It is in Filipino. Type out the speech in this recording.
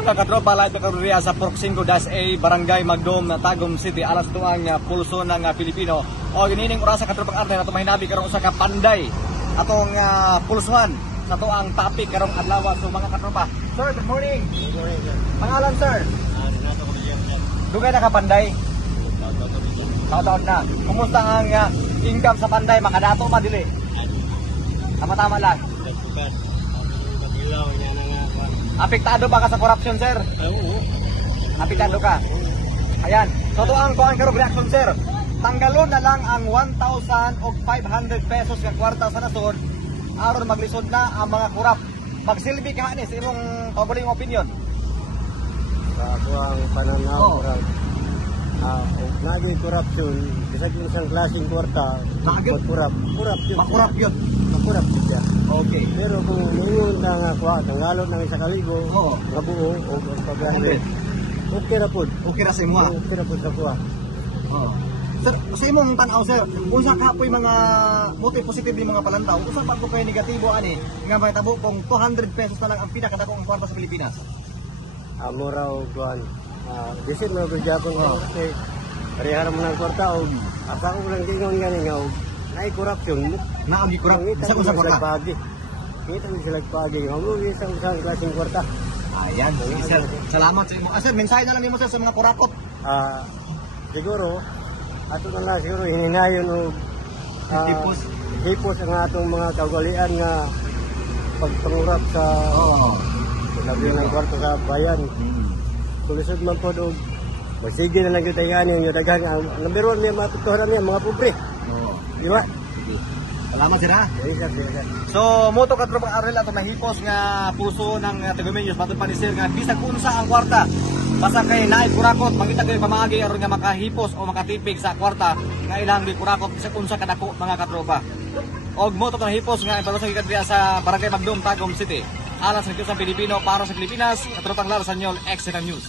mga katropa, live karon sa Purok 5-A, Barangay Magdom, Tagum City, alas tuang pulso ng Pilipino. O inining orasa katropang arte na mahinabi karong usa ka panday atong pulsuhan sa tuang topic karong adlaw. So mga katropa, sir, good morning. Good morning, sir. Pangalan, sir? Renato Cordial, sir. Dugay na ka panday? Taon na. Kumusta ang income sa panday? Makadato madili? Tama-tama lang. Magilaw niya na nga. Apektado ba ka sa corruption, sir? Oo. Apektado ka? Ayan. So ito ang kuhaan karong reaction, sir. Tanggalon na lang ang 1,500 pesos ng kwarta sa nasod aron maglisod na ang mga kurap. Magsilbi ka ni sa imong paboring opinion. Sa buwang pananaw, kurang. Naging korupsyon, kasi yung isang klaseng kwarta, kurap yun. Makurap yun. Makurap siya. Okay. Pero kung ningon na nga kwa, tanggalon ng isa kaligo, Oo. kabuo, o paglahin, okay na po. Okay na sa imo. Okay na po sa kuha. Oo. Sir, sa imong tanaw, sir, kung sa kapoy mga motive positive din mga palantaw, kung sa bago kayo negatibo ani, nga may tabo kung 200 pesos na lang ang pinakadakong kwarta sa Pilipinas. Amuraw kuhan. Disin mo gyapon ko kasi parehara mo ng kwarta o asa ko lang gingon gani nga og naay korupsyon. Naagi kurap sa kung sa kwarta. Pagi. Kita mo sila pagi. Mo isang klaseng kwarta. Ayan, sige sir. Salamat sa imo. Sir, mensahe na lang nimo sir sa mga kurakot. Siguro ato na lang siguro hininayon og hipos ang atong mga kaugalian nga pagpangurap sa labi ng kwarta sa bayan. Kulisod man po doon, magsige na lang yung tayanin, yung daghan. Ang number 1 may matutuhan namin, mga pobre. Di ba? Salamat sir ha. Sir. So, moto ka tropang arel ato mahipos nga puso ng Tagumeños matod pa ni sir nga bisag unsa ang kwarta. Basta kay naay kurakot, mangita kay pamaagi aron nga makahipos o makatipig sa kwarta nga ilang di kurakot bisag unsa kadako mga katropa. Og moto ka hipos nga impormasyon gikan sa Barangay Magdom, Tagum City. Alas sa Pilipino para sa Pilipinas, katropang Laro Sanyol, Excellent News.